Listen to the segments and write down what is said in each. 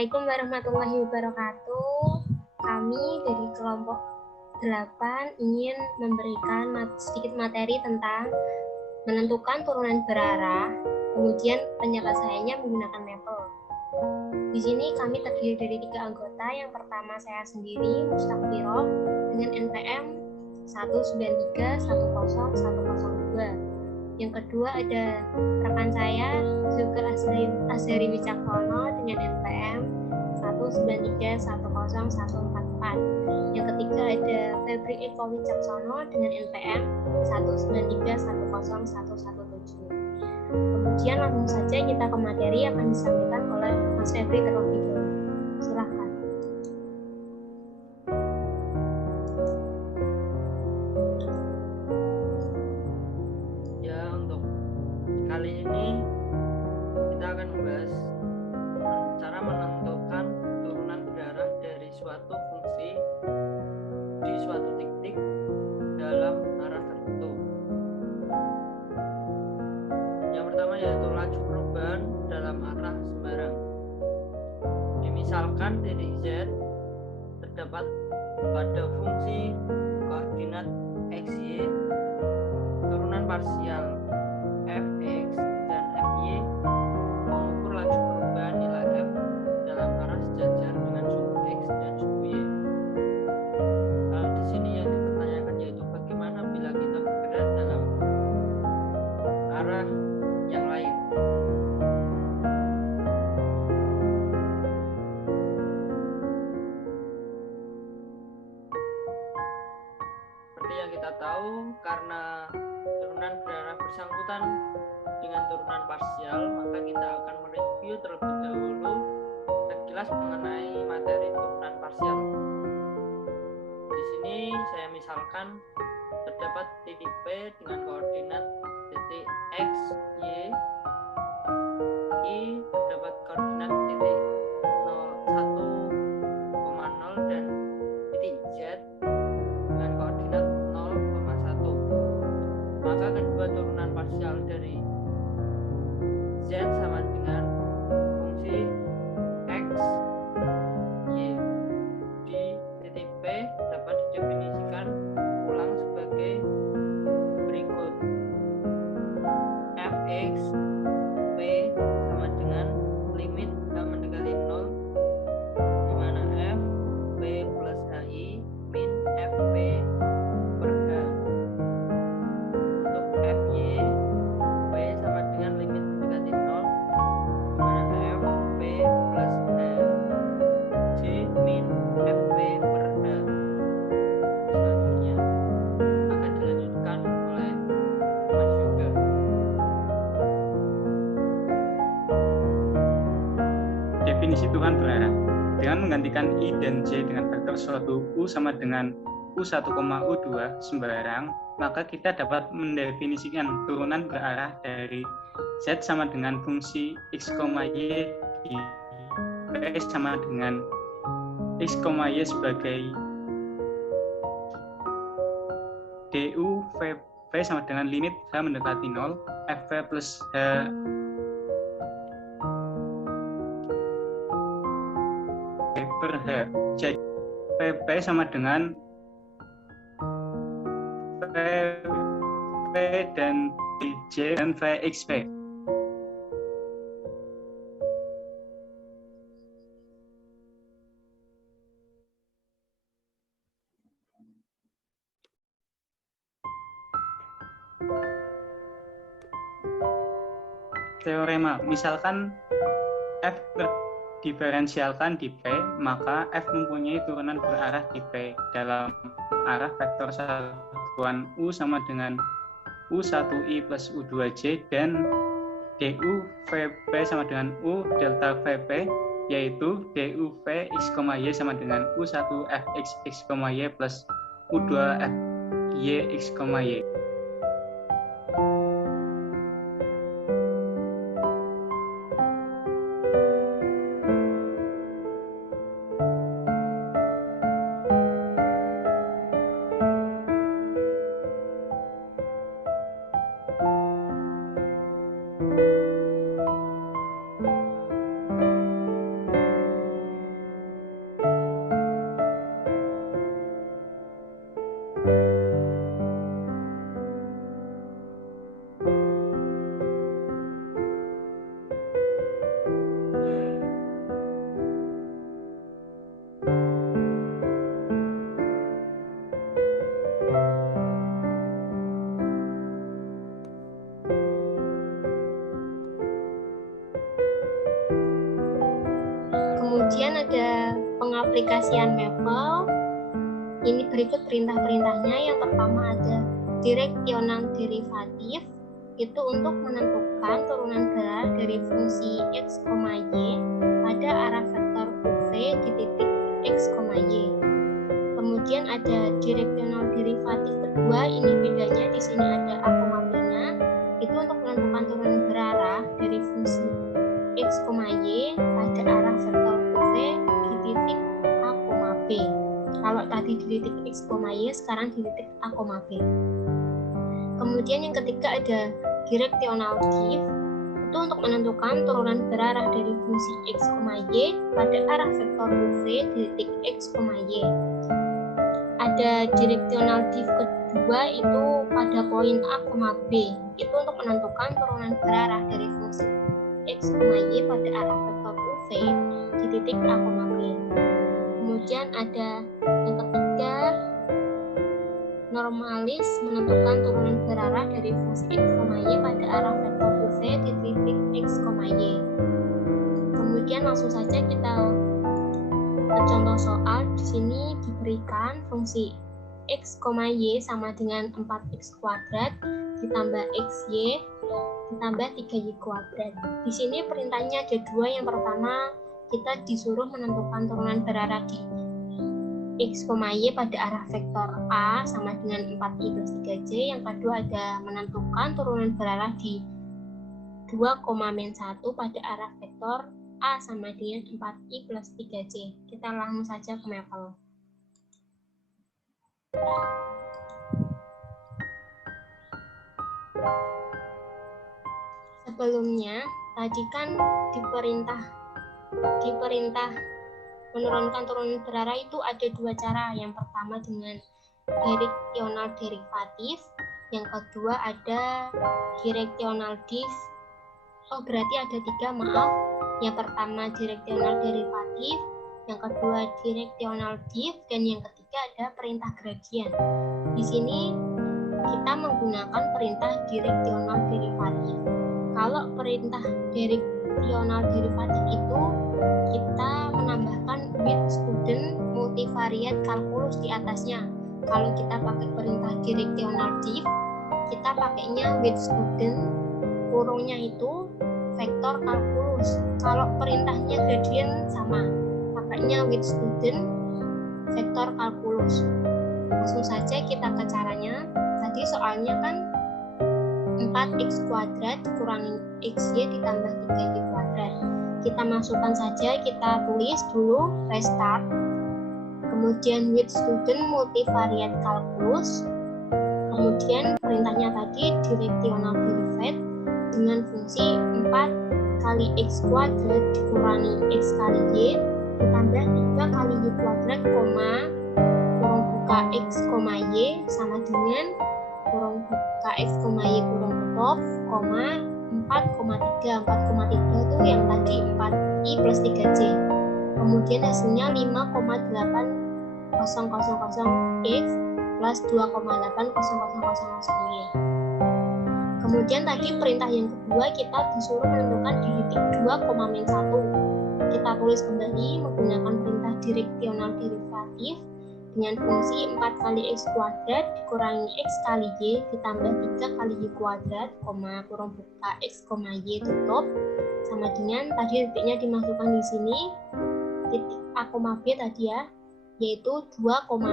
Assalamualaikum warahmatullahi wabarakatuh. Kami dari kelompok 8 ingin memberikan sedikit materi tentang menentukan turunan berarah, kemudian penyelesaiannya menggunakan metode. Di sini kami terdiri dari 3 anggota. Yang pertama saya sendiri, Mustaqfiroh, dengan NPM 193100102. Yang kedua ada rekan saya, Zulkar Azhari Wicaksono, dengan NPM 1931014. Yang ketiga ada Febri Eko Wicaksono dengan NPM 193101117. Kemudian langsung saja kita ke materi yang akan disampaikan oleh Mas Febri terlebih dahulu. Silahkan. Ya, untuk kali ini kita akan membahas cara menentukan turunan berarah dari suatu fungsi di suatu titik dalam arah tertentu. Yang pertama yaitu laju perubahan dalam arah sembarang. Misalkan titik Z terdapat pada fungsi koordinat XY, turunan parsial fx dan fy mengukur laju perubahan nilai f dalam arah sejajar dengan suku x dan suku y. Di sini yang dipertanyakan yaitu bagaimana bila kita bergerak dalam arah yang lain. Seperti yang kita tahu, karena turunan berarah bersangkutan dengan turunan parsial, maka kita akan mereview terlebih dahulu sekilas mengenai materi turunan parsial. Di sini saya misalkan terdapat titik P dengan koordinat titik X, Y, I terdapat koordinat titik 1,0 dan titik Z dengan koordinat 0,1. Maka kedua turunan parsial dari Z sama dengan fungsi X, Y. Di titik P dapat didefinisikan ulang sebagai berikut. Fx P sama dengan limit H mendekati 0, di mana F P plus HI min FP per H. Untuk Fy P sama dengan limit mendekati 0, di mana F P plus H J min FP per H. Selanjutnya akan dilanjutkan oleh Mas Yoga. Definisi turunan berarah. Dengan menggantikan I dan J dengan vektor suatu U sama dengan U1, U2 sembarang, maka kita dapat mendefinisikan turunan berarah dari Z sama dengan fungsi X, Y di P sama dengan X, Y sebagai DU VP sama dengan limit H mendekati 0, FP plus H per H. Jadi PP sama dengan PP dan DJ dan VXP. Teorema, misalkan F diferensialkan di P, maka F mempunyai turunan berarah di P dalam arah vektor satuan U sama dengan U1I plus U2J dan DU VP sama dengan U delta VP, yaitu DU V X, Y sama dengan U1 Fx X, Y plus U2 Fy X, Y. pengaplikasian Maple, ini berikut perintah-perintahnya. Yang pertama ada directional derivative, itu untuk menentukan turunan berar dari fungsi x, y pada arah vektor UV di titik x, y. Kemudian ada directional derivative kedua, ini bedanya di sini ada A, B-nya, itu untuk menentukan turunan berarah dari fungsi x, y pada arah vektor UV di titik A, B. Kalau tadi di titik x, y, sekarang di titik A, B. Kemudian yang ketiga ada directional diff, itu untuk menentukan turunan berarah dari fungsi x, y pada arah vektor UV di titik x, y. Ada directional diff kedua itu pada poin A, B, itu untuk menentukan turunan berarah dari fungsi x, y pada arah vektor UV di titik A, B. Kemudian ada yang ketiga, normalis, menentukan turunan berarah dari fungsi x, y pada arah vektor UV di titik x, y. Kemudian langsung saja kita ke contoh soal. Di sini diberikan fungsi x, y sama dengan 4x kuadrat ditambah xy ditambah 3y kuadrat. Di sini perintahnya ada dua. Yang pertama, kita disuruh menentukan turunan berarah di x, y pada arah vektor A sama dengan 4i plus 3j. Yang kedua ada menentukan turunan berarah di 2, -1 pada arah vektor A sama dengan 4i plus 3j. Kita langsung saja ke Maple. Sebelumnya, tadi kan diperintah menurunkan turunan berarah itu ada dua cara. Yang pertama dengan directional derivative, yang kedua ada directional diff. Berarti ada tiga, maaf. Yang pertama directional derivative, yang kedua directional diff, dan yang ketiga ada perintah gradient. Di sini kita menggunakan perintah directional derivative. Kalau perintah directional derivative itu kita menambahkan with student multivariate calculus di atasnya. Kalau kita pakai perintah directional diff, kita pakainya with student, kurungnya itu vektor kalkulus. Kalau perintahnya gradient sama, pakainya with student vektor kalkulus. Langsung saja kita ke caranya. Tadi soalnya kan 4x kuadrat dikurangi xy ditambah 3y kuadrat. Kita masukkan saja, kita tulis dulu restart, kemudian with student multivariate calculus, kemudian perintahnya tadi directional derivative dengan fungsi 4 kali x kuadrat dikurangi x kali y ditambah 3 kali y kuadrat, kurung buka x, y sama dengan kurung buka x, y kurung tutup, 4,3 itu yang tadi 4i plus 3j. Kemudian hasilnya 5,8000x plus 2,8000y. Kemudian tadi perintah yang kedua kita disuruh menentukan di titik 2,-1. Kita tulis kembali menggunakan perintah directional derivative dengan fungsi 4 kali x kuadrat dikurangi x kali y ditambah 3 kali y kuadrat, kurung buka x, y tutup, sama dengan tadi titiknya dimasukkan di sini, titik A, B tadi ya, yaitu 2,-1,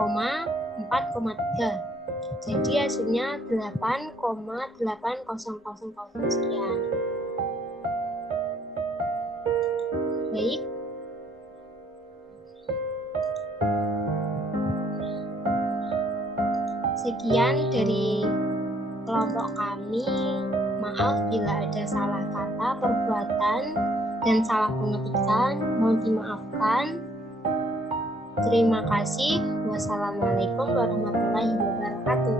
4,3. Jadi hasilnya 8,8000 sekian. Baik. Sekian dari kelompok kami. Maaf bila ada salah kata, perbuatan, dan salah pengetikan. Mohon dimaafkan. Terima kasih. Wassalamualaikum warahmatullahi wabarakatuh.